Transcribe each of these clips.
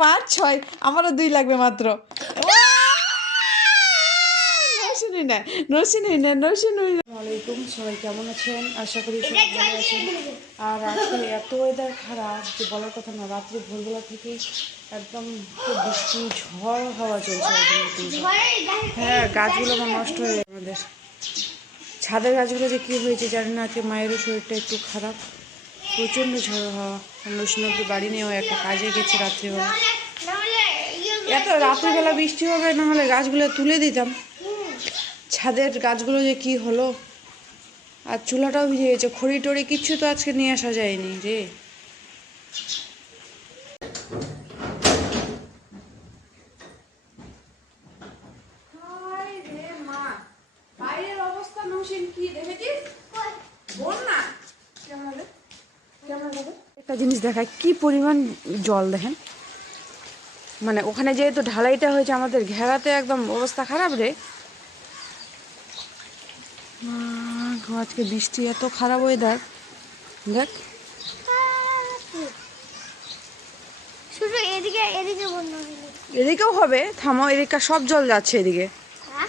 পাঁচ ছয় আমারও দুই লাগবে মাত্র। নরসিন না নরসিন না নরসিন ওয়ালাইকুম সবাই কেমন আছেন? আশা করি সবাই ভালো আছেন। আর আজকে এত ওয়েদার খারাপ যে বলার কথা না রাত্রে ভোরবেলা থেকে একদম বৃষ্টি ঝড় হাওয়া চলছে। হ্যাঁ গাছগুলো আমার নষ্ট হয়ে আমাদের। ছাদের গাছগুলো যে কী হয়েছে জানি না আজকে মায়েরও শরীরটা একটু খারাপ। প্রচণ্ড ঝড় হওয়া নৈষ্ণবকে বাড়ি নিয়েও একটা কাজে গেছে রাত্রিবেলা এত রাত্রিবেলা বৃষ্টি হবে, না হলে গাছগুলো তুলে দিতাম। ছাদের গাছগুলো যে কি হলো? আর চুলাটাও ভিজে গেছে, খড়ি টড়ি কিচ্ছু তো আজকে নিয়ে আসা যায়নি রে বাইরের অবস্থা নৌসিন কি দেখেছিস বন্যা একটা জিনিস দেখায় কি পরিমাণ জল দেখেন। মানে ওখানে যেহেতু ঢালাইটা হয়েছে আমাদের ঘেরাতে একদম অবস্থা খারাপ রে। আজকে বৃষ্টি এত খারাপ ওয়েদার দেখ। এদিকেও হবে থামো এদিকে সব জল যাচ্ছে এদিকে। হ্যাঁ?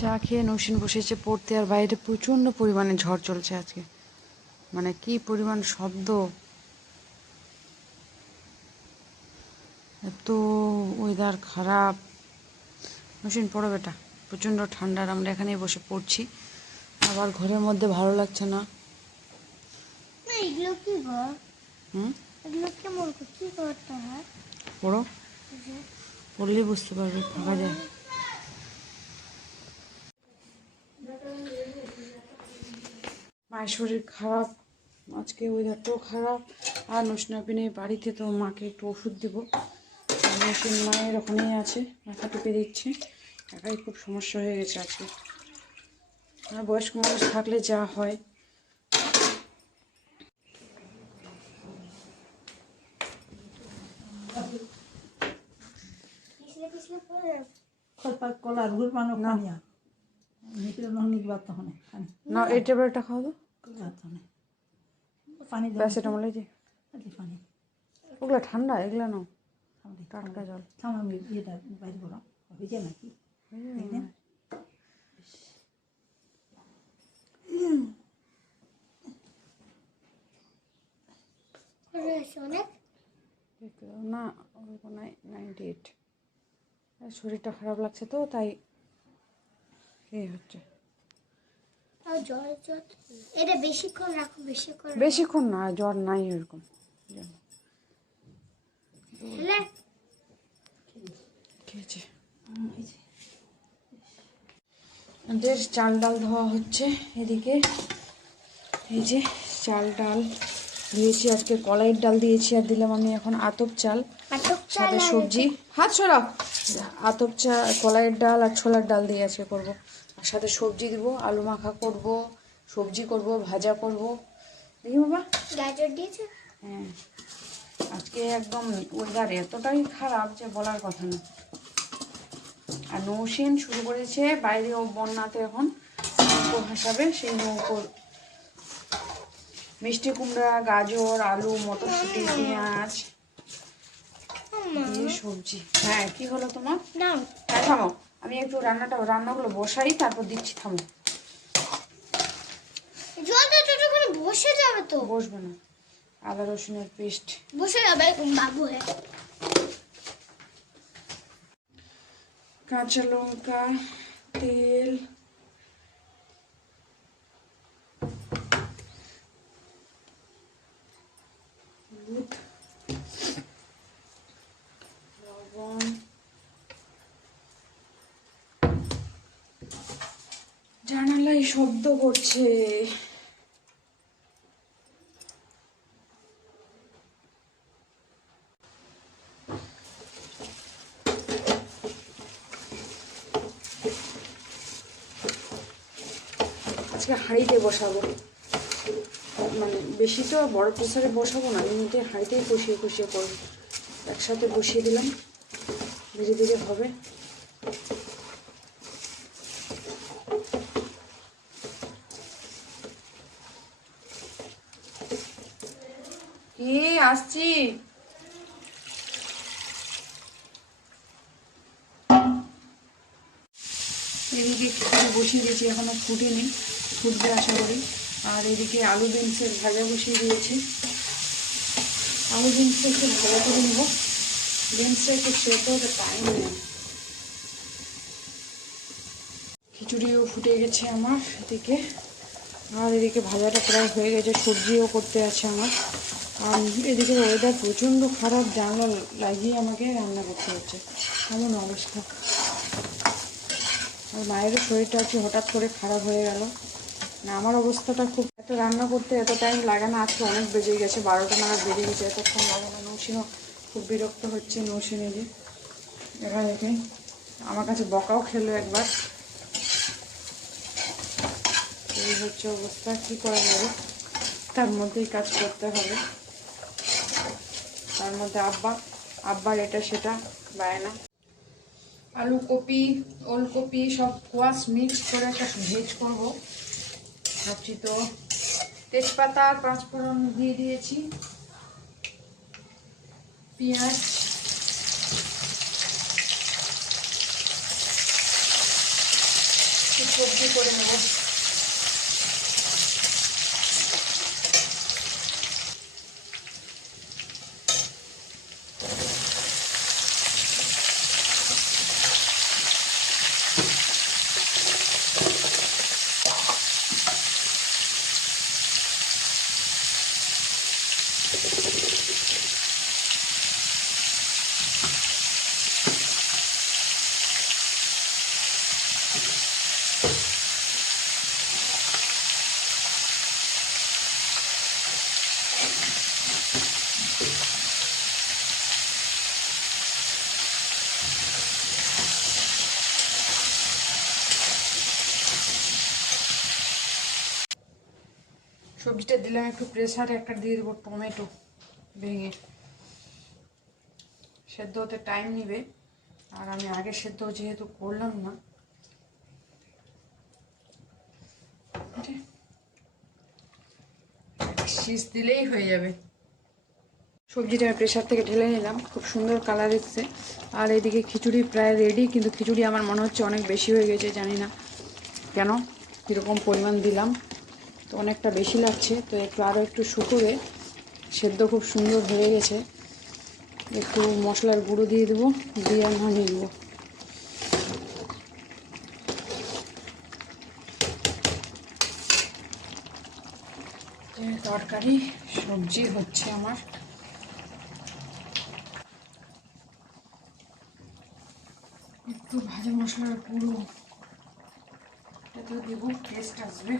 চা খেয়ে নৌসিন বসেছে পড়তে আর বাইরে প্রচণ্ড পরিমাণে ঝড় চলছে আজকে। মানে কি পরিমাণ শব্দ। এত ওয়েদার খারাপ। নৌসিন পড়ো বেটা। প্রচণ্ড ঠান্ডার আমরা এখানেই বসে পড়ছি। আবার ঘরের মধ্যে ভালো লাগছে না। এগুলো কি গো? হুম? এগুলো কেমন কি করতে হয়? পড়ো। পড়লেই বুঝতে পারবে ফাঁকা যায়। মায়ের শরীর খারাপ আজকে ওয়েদারটাও খারাপ আর নৈষ্ণাপি নেই বাড়িতে তো মাকে একটু ওষুধ দিব নৈশিন মায়ের ওখানেই আছে মাথা টিপে দিচ্ছে একাই খুব সমস্যা হয়ে গেছে আজকে আর বয়স্ক মানুষ থাকলে যা হয় কলার গুড় মানো খানিয়া না এই ট্যাবলেটটা খাও তো। বাত হনে পানি দাও প্যারাসিটামল এই যে। পানি। ওগুলো ঠান্ডা এগুলো নাও। টাটকা জল। এটা বাইরে করো। নাকি। না। নাই নাইনটি এইট শরীরটা খারাপ লাগছে তো তাই এই হচ্ছে। এটা বেশিক্ষণ রাখো বেশিক্ষণ বেশিক্ষণ না জ্বর নাই এরকম। খেয়েছে। আমাদের চাল ডাল ধোয়া হচ্ছে এদিকে। এই যে চাল ডাল দিয়েছি আজকে কলাইয়ের ডাল দিয়েছি আর দিলাম আমি এখন আতপ চাল সাথে সবজি। হাত সরাও। আতপ চা কলাইয়ের ডাল আর ছোলার ডাল দিয়ে আজকে করব। সাথে সবজি দিব আলু মাখা করব সবজি করব ভাজা করব। দেখি বাবা। গাজর দিয়েছে? হ্যাঁ। আজকে একদম ওয়েদার এতটাই খারাপ যে বলার কথা না। আর নৌসেন শুরু করেছে বাইরে ও বন্যাতে এখন নৌকো ভাসাবে সেই নৌকোর মিষ্টি কুমড়া গাজর আলু মটরশুঁটি পেঁয়াজ সবজি। হ্যাঁ কি হলো তোমার? নাও হ্যাঁ থামো। আমি একটু রান্নাটা রান্নাগুলো বসাই তারপর দিচ্ছি থামো। জলটা করে বসে যাবে তো। বসবে না। আদা রসুনের পেস্ট। বসে যাবে বাবু হয়ে। কাঁচা লঙ্কা তেল শব্দ করছে। আজকে হাঁড়িতে বসাবো। মানে বেশি তো বড় প্রেসারে বসাবো না, এমনিতে হাঁড়িতেই কষিয়ে কষিয়ে করব। একসাথে বসিয়ে দিলাম, ধীরে ধীরে হবে কি আসছি। এদিকে বসিয়ে দিয়েছি, এখনও ফুটেনি, ফুটবে আশা করি। আর এদিকে আলু বিনসের ভাজা বসিয়ে দিয়েছি। আলু বিনসটা একটু ভালো করে নেব। বিনসটা একটু হতে টাইম নেই। খিচুড়িও ফুটে গেছে আমার এদিকে। আর এদিকে ভাজাটা প্রায় হয়ে গেছে, সবজিও করতে আছে আমার। এদিকে ওয়েদার প্রচণ্ড খারাপ জানলা লাগিয়ে আমাকে রান্না করতে হচ্ছে। এমন অবস্থা? আর মায়েরও শরীরটা আজকে হঠাৎ করে খারাপ হয়ে গেল। না, আমার অবস্থাটা খুব এত রান্না করতে এত টাইম লাগে না, আজকে অনেক বেজে গেছে, বারোটা নাগাদ বেজে গেছে, এতক্ষণ লাগে না নৌসিনও খুব বিরক্ত হচ্ছে নৌসিনে যে। এবার দেখে আমার কাছে বকাও খেলো একবার। এই হচ্ছে অবস্থা, কী করা যাবে? তার মধ্যেই কাজ করতে হবে। তার মধ্যে আব্বা, আব্বার এটা, সেটা, বায়না। আলু কপি ওলকপি, সব কোয়াশ মিক্স করে একটা ভেজ করব। ভাবছি তো তেজপাতা আর পাঁচফোড়ন দিয়ে দিয়েছি। পেঁয়াজ। সবজি করে নেব সবজিটা দিলাম একটু প্রেসারে একটা দিয়ে দেবো টমেটো ভেঙে। সেদ্ধ হতে টাইম নেবে। আর আমি আগে সেদ্ধ যেহেতু করলাম না। শীষ দিলেই হয়ে যাবে। সবজিটা আমি প্রেশার থেকে ঢেলে নিলাম। খুব সুন্দর কালার এসছে। আর এদিকে খিচুড়ি প্রায় রেডি কিন্তু খিচুড়ি আমার মনে হচ্ছে অনেক বেশি হয়ে গেছে, জানি না। কেন? কীরকম পরিমাণ দিলাম। তো অনেকটা বেশি লাগছে, তো একটু আরও একটু শুকোবে সেদ্ধ খুব সুন্দর হয়ে গেছে। একটু মশলার গুঁড়ো দিয়ে দেবো, দিয়ে নামিয়ে দেবো তরকারি, সবজি হচ্ছে আমার। একটু ভাজা মশলার গুঁড়ো এটা দেবো টেস্ট আসবে।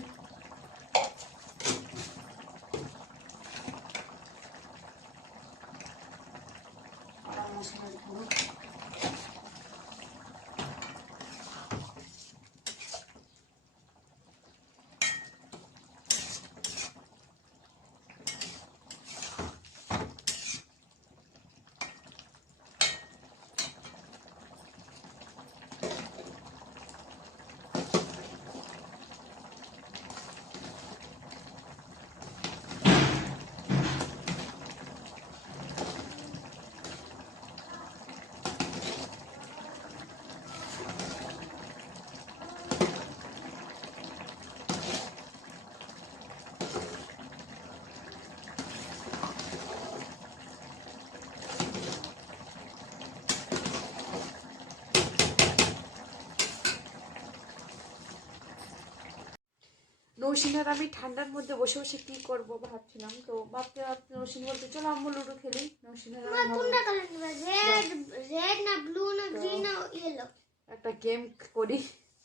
নৌসিনের আমি ঠান্ডার মধ্যে বসে বসে কি করব ভাবছিলাম। তো ভাবতে ভাবতে নৌসিন বলতে চলো আম্মু লুডো খেলি। নৌসিনের কোনটা কালার নিবা? রেড রেড না ব্লু না গ্রিন না ইয়েলো একটা গেম করি।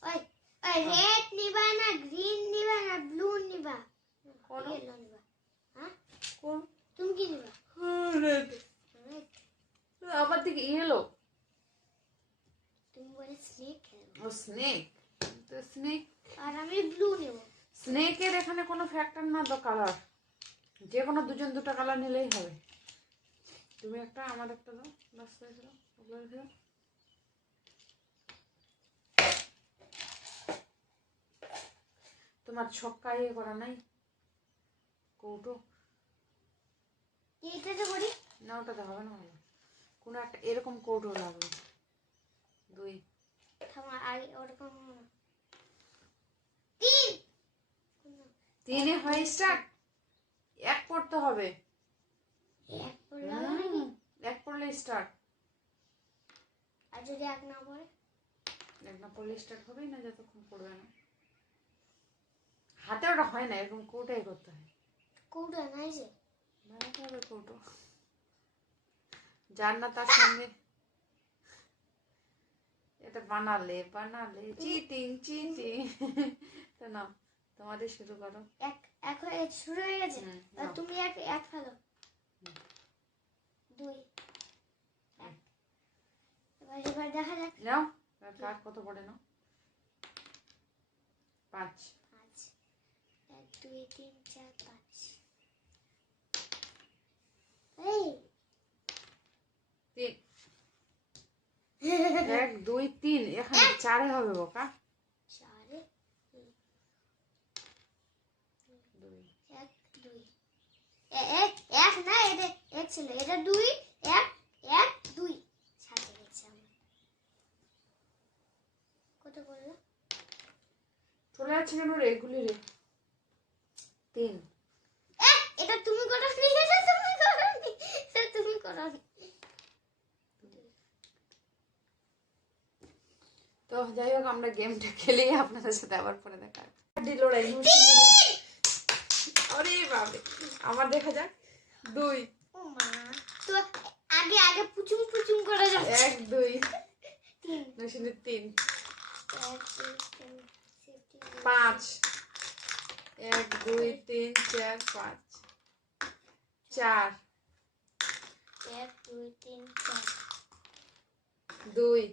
ওই ওই রেড নিবা না গ্রিন নিবা না ব্লু নিবা? কোনো ইয়েলো নিবা। হ্যাঁ? কোন তুমি কি নিবা। আমার দিকে ইয়েলো তুমি বলে স্নেক খেলব ও স্নেক তো স্নেক আর আমি ব্লু নেব। স্নেকের এখানে কোনো ফ্যাক্টর না তো কালার যে কোনো দুজন দুটো কালার নিলেই হবে। তুমি একটা আমার একটা দাও। বাস দাও। তোমার ছক্কা ইয়ে করা নাই। কৌটো। করি। না ওটাতে হবে না। ভালো কোনো একটা এরকম কৌটো লাগবে। দুই। আগে ওরকম তিন তিনে হয় স্টার্ট এক পড়তে হবে। এক পড়লে স্টার্ট আর যদি এক না পড়ে? এক না পড়লে স্টার্ট হবেই না যতক্ষণ পড়বে না। হাতে ওটা হয় না এরকম কৌটাই করতে হয়। কৌটা নাই যে? বানাতে হবে কৌটো। যার না তার সঙ্গে। এটা বানালে বানালে। Cheating cheating. তো না তোমাদের শুরু করো। এক এক হয়ে শুরু হয়ে গেছে? তুমি এক এক ফেলো। দুই এবার এবার দেখা যাক। নাও কার কত পড়ে নাও? পাঁচ। পাঁচ। এক দুই তিন চার পাঁচ। এই! তিন। এক দুই তিন। এখানে চারে হবে বোকা চারে দুই এক দুই এ- এক এক না এটা এক ছিল। এটা দুই এক এক দুই। সাথে গেছে আমার। কত করল চলে যাচ্ছে কেন রে এগুলি রে? তিন। এ, এটা তুমি করো নি। এটা তুমি করো নি। এটা তুমি করো নি। তো যাই হোক আমরা গেমটা খেলেই আপনাদের সাথে আবার পরে দেখা লড়াই আরে বাবা আমার দেখা যাক। দুই। আগে পুচুম পুচুম করে যাচ্ছে। এক, দুই। তিন তিন। পাঁচ। এক, দুই, তিন, চার, পাঁচ। চার এক দুই তিন চার। দুই।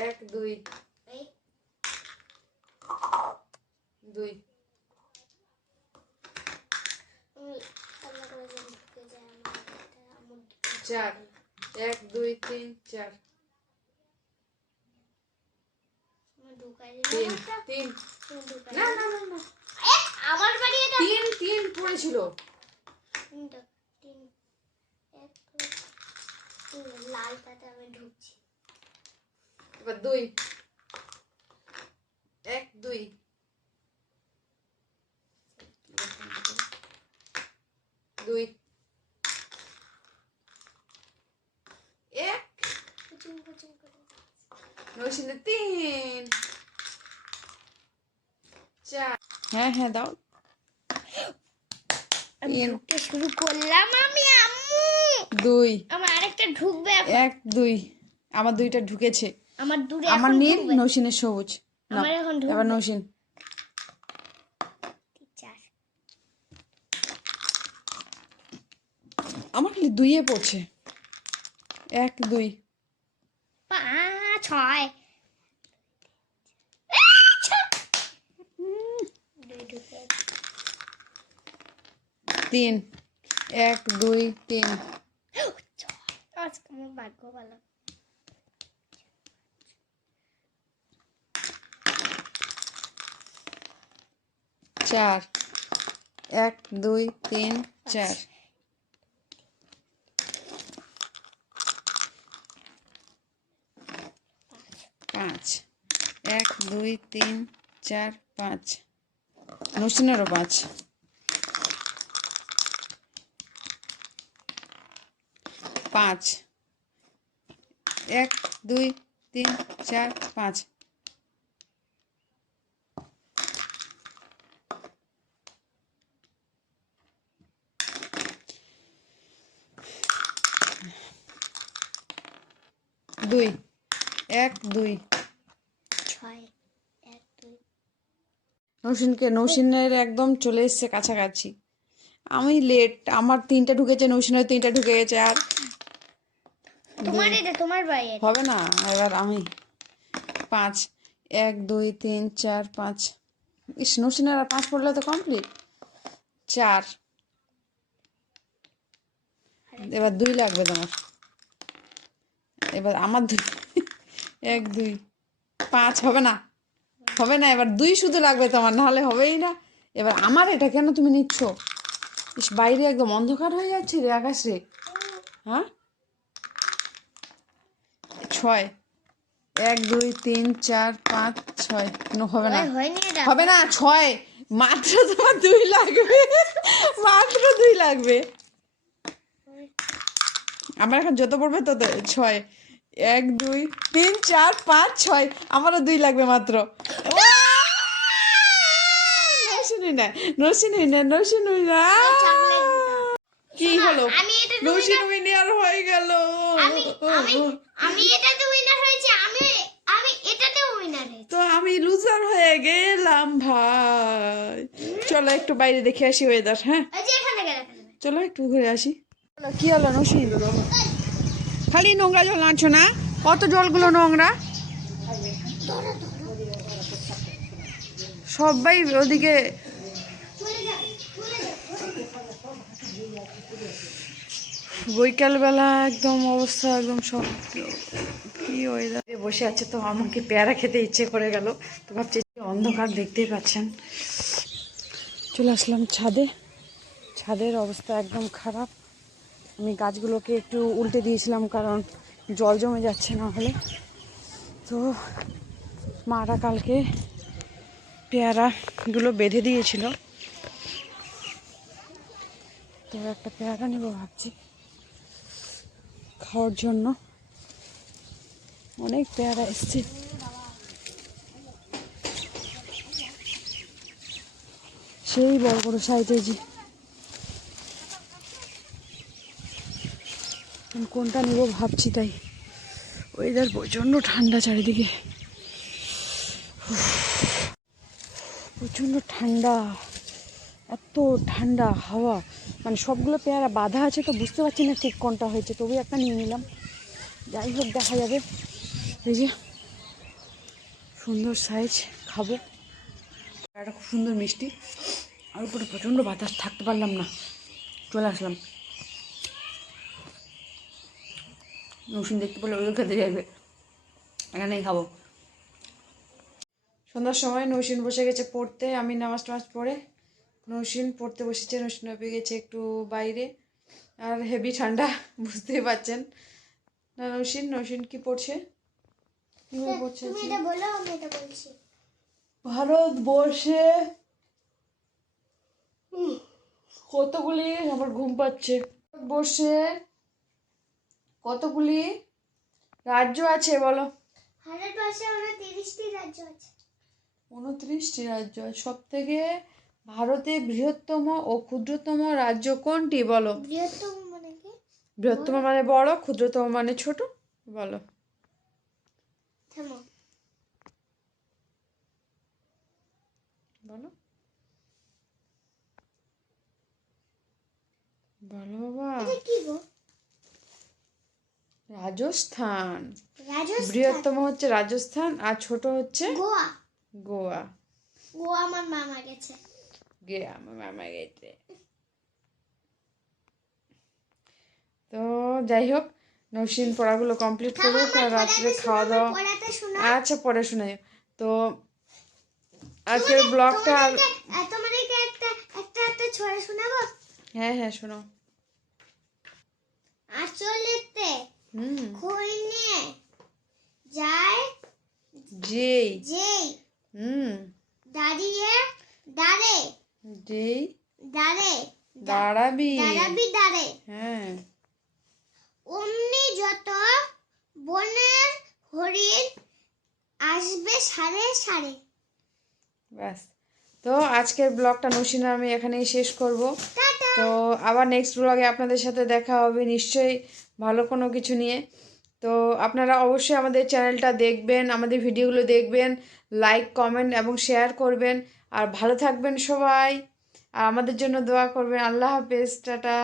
এক, দুই। দুই আমি আল্লাহ করে যেন ঢুকে যায় আমার এটা আমার চার। এক দুই তিন চার। আমার ঢুকাই তিন দিল তিন। না না না না। আমার বাড়ি এটা তিন তিন পড়েছিল। তিন এক দুই, লালটাতে আমি ঢুকছি। এবার দুই। এক দুই। দুই এক নৈশিনে তিন চার হ্যাঁ হ্যাঁ দাও। ঢুকতে শুরু করলাম আমি আম্মু। দুই। আমার আরেকটা ঢুকবে এক দুই। আমার দুইটা ঢুকেছে। আমার দূরে আমার নীল। নৌসিনের সবুজ। আমার এখন। এবার নৌসিন। আমার খালি দুইয়ে পড়ছে। এক দুই। পাঁচ ছয় দুই ঢুকে তিন এক দুই তিন আজকে আমার ভাগ্য ভালো চার এক দুই তিন চার এক, দুই, তিন, চার, পাঁচ। রসুনেরও পাঁচ। পাঁচ। এক, দুই, তিন, চার, পাঁচ। দুই। এক, দুই। নৌসিনকে নৌসিনের একদম চলে এসছে কাছাকাছি। আমি লেট আমার তিনটা ঢুকেছে নৌসিনের তিনটা ঢুকে গেছে আর তোমার এটা তোমার বাইরে হবে না এবার আমি। পাঁচ এক দুই তিন চার পাঁচ। ইস নৌসিনের আর পাঁচ পড়লে তো কমপ্লিট চার। এবার দুই লাগবে তোমার। এবার আমার দুই এক দুই পাঁচ হবে না। হবে না এবার দুই শুধু লাগবে তোমার নাহলে হবেই না। এবার আমার এটা কেন তুমি নিচ্ছ? ইস বাইরে একদম অন্ধকার হয়ে যাচ্ছে রে আকাশ। রে হ্যাঁ? ছয়। এক দুই তিন চার পাঁচ ছয়। হবে না। হবে না ছয়। মাত্র তোমার দুই লাগবে। মাত্র দুই লাগবে। আমার এখন যত পড়বে তত ছয়। এক দুই তিন চার পাঁচ ছয়। আমারও দুই লাগবে মাত্র। নরসিনুই না নরসিনুই না নরসিনুই না কি হলো? আমি এটা হয়ে গেল। আমি আমি আমি এটাতে উইনার হয়েছে আমি আমি এটাতে উইনার হয়েছে। তো আমি লুজার হয়ে গেলাম ভাই। চলো একটু বাইরে দেখে আসি ওয়েদার হ্যাঁ? চলো একটু ঘুরে আসি। কি হলো নসিন খালি নোংরা জল আনছো না? কত জলগুলো নোংরা? সবাই ওদিকে বৈকালবেলা একদম অবস্থা, একদম সব কি ওয়েদারে বসে আছে তো, আমাকে পেয়ারা খেতে ইচ্ছে করে গেল। তো ভাবছি অন্ধকার দেখতেই পাচ্ছেন। চলে আসলাম ছাদে। ছাদের অবস্থা একদম খারাপ। আমি গাছগুলোকে একটু উল্টে দিয়েছিলাম কারণ জল জমে যাচ্ছে না হলে। তো মারা কালকে পেয়ারাগুলো বেঁধে দিয়েছিল। তো একটা পেয়ারা নেব ভাবছি খাওয়ার জন্য। অনেক পেয়ারা এসছে। সেই বড় বড় সাইজে যে কোনটা নেব ভাবছি তাই। ওয়েদার প্রচণ্ড ঠান্ডা চারিদিকে। প্রচণ্ড ঠান্ডা, এত ঠান্ডা হাওয়া। মানে সবগুলো পেয়ারা বাধা আছে তো বুঝতে পারছি না ঠিক কোনটা হয়েছে তবু একটা নিয়ে নিলাম। যাই হোক, দেখা যাবে। এই যে সুন্দর সাইজ খাব। পেয়ারাটা খুব সুন্দর মিষ্টি। আর উপরে প্রচণ্ড বাতাস, থাকতে পারলাম না। চলে আসলাম। নসুন দেখতে পেলে ওই খেতে যাবে এখানেই খাব। সন্ধ্যার সময় নৌসিন বসে গেছে পড়তে আমি নামাজ টামাজ পড়ে। নৌসিন পড়তে বসেছে নৌসিন হয়ে গেছে একটু বাইরে। আর হেভি ঠান্ডা বুঝতেই পারছেন। না নৌসিন নৌসিন কি পড়ছে? কীভাবে পড়ছে ভারতবর্ষে কতগুলি আমার ঘুম পাচ্ছে। ভারতবর্ষে কতগুলি রাজ্য আছে বলো? ভারতবর্ষে আমরা তিরিশটি রাজ্য আছে। উনত্রিশটি রাজ্য সব থেকে ভারতে বৃহত্তম ও ক্ষুদ্রতম রাজ্য কোনটি বলো? বৃহত্তম মানে কি? বৃহত্তম মানে বড় ক্ষুদ্রতম মানে ছোট বলো। বলো। বলো বাবা। কি গো? রাজস্থান। বৃহত্তম হচ্ছে রাজস্থান আর ছোট হচ্ছে গোয়া। গোয়া। গোয়া আমার মামা গেছে। গে আমার মামা গেছে। তো যাই হোক নসীন পড়াগুলো কমপ্লিট করুক আর রাত্রে খাওয়া দাওয়া আচ্ছা পরে শুনে তো আজকের ব্লগটা আর তোমাদেরকে একটা একটা একটা ছড়া শোনাবো? হ্যাঁ হ্যাঁ শোনো আসলেতে হুম খই নিয়ে যায় যেই যেই হুম দাঁড়িয়ে দাঁড়ে যেই দাঁড়ে দাঁড়াবি দাঁড়াবি দাঁড়ে হ্যাঁ অমনি যত বনের হরিণ আসবে সাড়ে সাড়ে ব্যাস। তো আজকের ব্লগটা নসিনা আমি এখানেই শেষ করব। তো আবার নেক্সট ব্লগে আপনাদের সাথে দেখা হবে নিশ্চয়ই। ভালো কোনো কিছু নিয়ে। তো আপনারা অবশ্যই আমাদের চ্যানেলটা দেখবেন, আমাদের ভিডিওগুলো দেখবেন লাইক কমেন্ট এবং শেয়ার করবেন। আর ভালো থাকবেন সবাই। আর আমাদের জন্য দোয়া করবেন। আল্লাহ হাফেজ। টাটা।